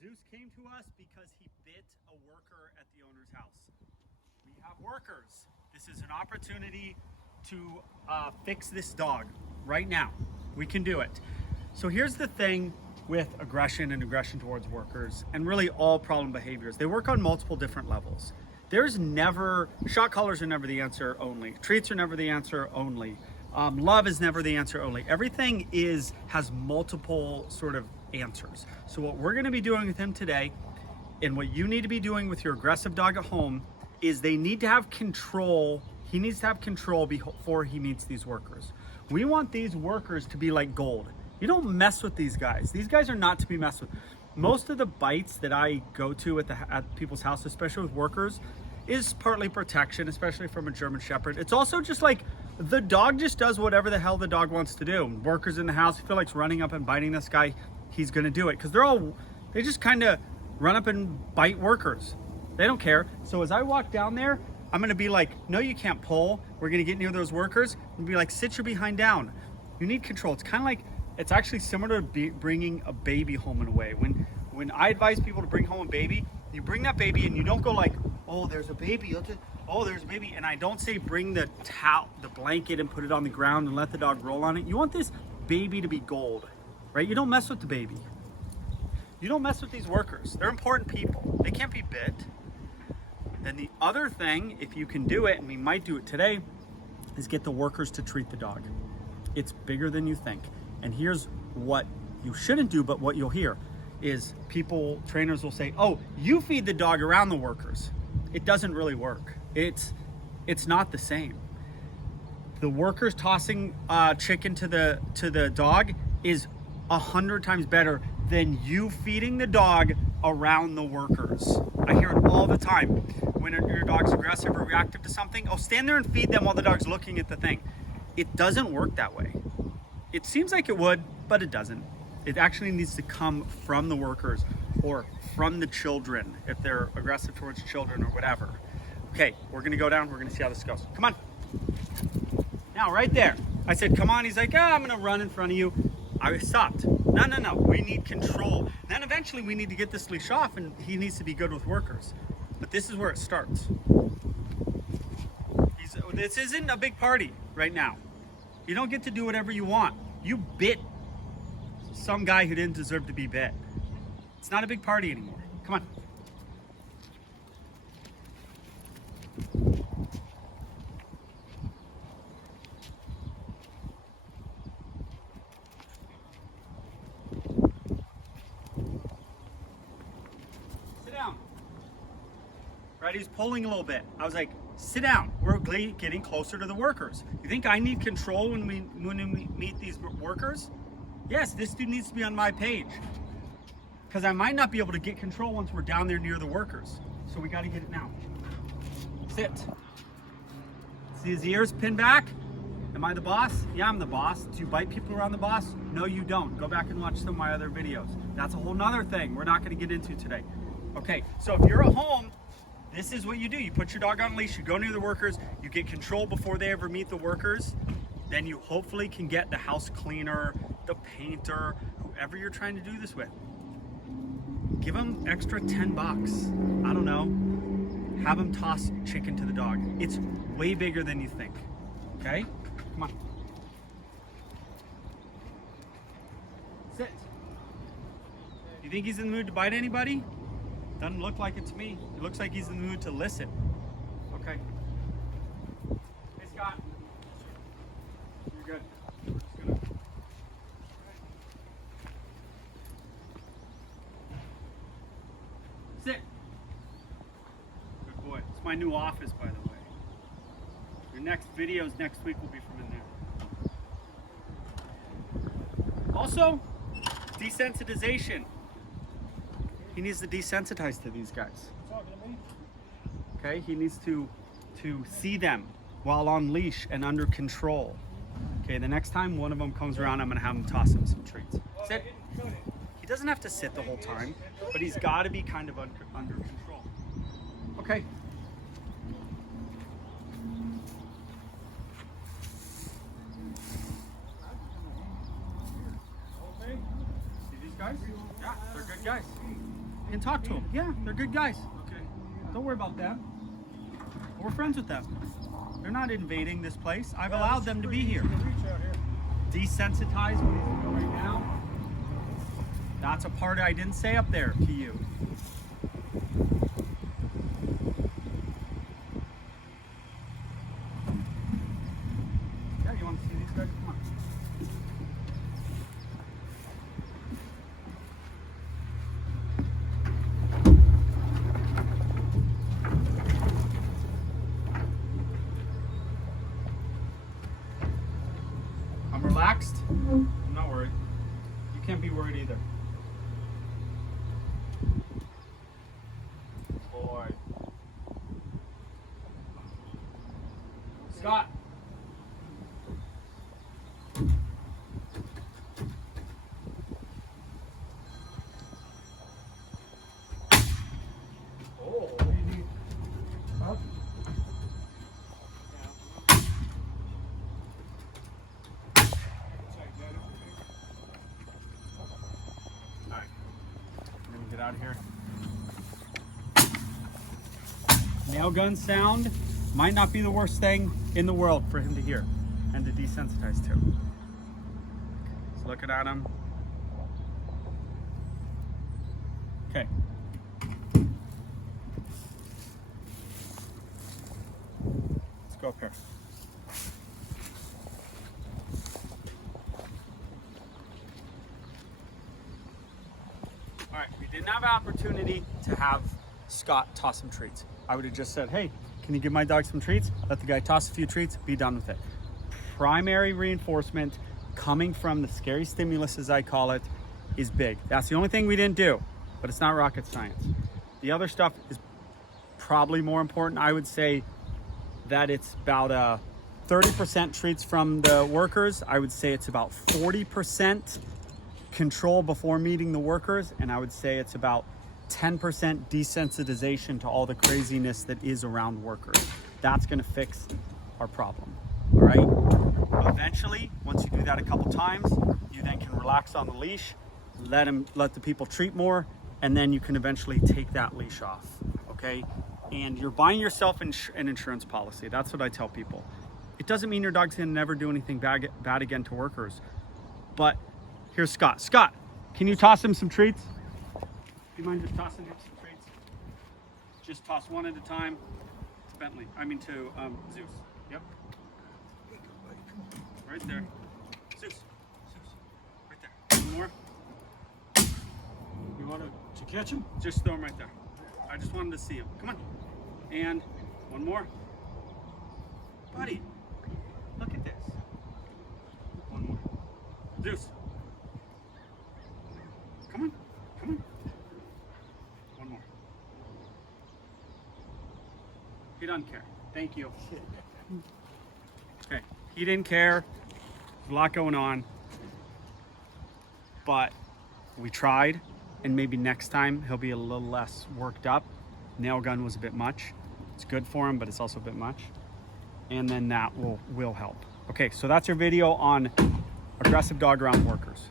Zeus came to us because he bit a worker at the owner's house. We have workers. This is an opportunity to fix this dog right now. We can do it. So here's the thing with aggression and aggression towards workers, and really all problem behaviors. They work on multiple different levels. There's never, shot collars are never the answer only. Treats are never the answer only. Love is never the answer only. Everything has multiple sort of answers. So what we're gonna be doing with him today, and what you need to be doing with your aggressive dog at home, is they need to have control. He needs to have control before he meets these workers. We want these workers to be like gold. You don't mess with these guys. These guys are not to be messed with. Most of the bites that I go to at people's house, especially with workers, is partly protection, especially from a German Shepherd. It's also just like the dog just does whatever the hell the dog wants to do. Workers in the house, if he feels like running up and biting this guy, he's gonna do it. Because they just kind of run up and bite workers. They don't care. So as I walk down there, I'm gonna be like, no, you can't pull. We're gonna get near those workers and be like, sit your behind down. You need control. It's kind of like, it's actually similar to bringing a baby home in a way. When I advise people to bring home a baby, you bring that baby and you don't go like, oh, there's a baby. Oh, there's a baby. And I don't say bring the blanket and put it on the ground and let the dog roll on it. You want this baby to be gold, right? You don't mess with the baby. You don't mess with these workers. They're important people. They can't be bit. Then the other thing, if you can do it, and we might do it today, is get the workers to treat the dog. It's bigger than you think. And here's what you shouldn't do, but what you'll hear is trainers will say, oh, you feed the dog around the workers. It doesn't really work. It's not the same. The workers tossing chicken to the dog is 100 times better than you feeding the dog around the workers. I hear it all the time. When your dog's aggressive or reactive to something, oh, stand there and feed them while the dog's looking at the thing. It doesn't work that way. It seems like it would, but it doesn't. It actually needs to come from the workers or from the children if they're aggressive towards children or whatever. Okay, we're gonna go down, we're gonna see how this goes. Come on. Now, right there, I said, come on. He's like, I'm gonna run in front of you. I stopped. No, we need control. Then eventually we need to get this leash off and he needs to be good with workers. But this is where it starts. This isn't a big party right now. You don't get to do whatever you want. You bit some guy who didn't deserve to be bit. It's not a big party anymore. Come on. Sit down. Right, he's pulling a little bit. I was like, sit down. We're getting closer to the workers. You think I need control when we meet these workers? Yes, this dude needs to be on my page. Because I might not be able to get control once we're down there near the workers. So we got to get it now. Sit. See his ears pinned back? Am I the boss? Yeah, I'm the boss. Do you bite people around the boss? No, you don't. Go back and watch some of my other videos. That's a whole nother thing we're not going to get into today. Okay, so if you're at home, this is what you do. You put your dog on a leash, you go near the workers, you get control before they ever meet the workers. Then you hopefully can get the house cleaner, the painter, whoever you're trying to do this with. Give them extra 10 bucks. I don't know. Have them toss chicken to the dog. It's way bigger than you think. Okay? Come on. Sit. You think he's in the mood to bite anybody? Doesn't look like it to me. It looks like he's in the mood to listen. Okay. Hey, Scott. You're good. We're just gonna... Sit. Good boy. It's my new office, by the way. Your next videos next week will be from in there. Also, desensitization. He needs to desensitize to these guys. Okay, he needs to see them while on leash and under control. Okay, the next time one of them comes around, I'm gonna have him toss him some treats. Sit. He doesn't have to sit the whole time, but he's got to be kind of under control. Okay. See these guys? Yeah, they're good guys. and talk to them. Yeah, they're good guys. Okay. Don't worry about them. We're friends with them. They're not invading this place. I've allowed them to be here. Desensitized what he's doing right now. That's a part I didn't say up there to you. Yeah, you want to see these guys? Come on. I'm relaxed. I'm not worried. You can't be worried either. Boy. Scott. Oh. What do you need? Huh? Alright. We're gonna get out of here. Nail gun sound might not be the worst thing in the world for him to hear and to desensitize to. Just looking at him. Okay. Let's go up here. All right, we didn't have an opportunity to have Scott toss some treats. I would have just said, hey, can you give my dog some treats? Let the guy toss a few treats, be done with it. Primary reinforcement coming from the scary stimulus, as I call it, is big. That's the only thing we didn't do, but it's not rocket science. The other stuff is probably more important. I would say that it's about 30% treats from the workers. I would say it's about 40% control before meeting the workers, and I would say it's about 10% desensitization to all the craziness that is around workers. That's gonna fix our problem, all right? Eventually, once you do that a couple times, you then can relax on the leash, let the people treat more, and then you can eventually take that leash off, okay? And you're buying yourself an insurance policy. That's what I tell people. It doesn't mean your dog's gonna never do anything bad again to workers, but here's Scott. Scott, can you toss him some treats? Do you mind just tossing him some treats? Just toss one at a time. To Bentley. I mean to Zeus. Yep. Right there. Zeus. Zeus. Right there. One more. You want to catch him? Just throw him right there. I just wanted to see him. Come on. And one more. Buddy, look at this. One more. Zeus. Come on. Come on. One more. He doesn't care. Thank you. Okay. He didn't care. There's a lot going on. But we tried, and maybe next time he'll be a little less worked up. Nail gun was a bit much. It's good for him, but it's also a bit much. And then that will help. Okay, so that's your video on aggressive dog around workers.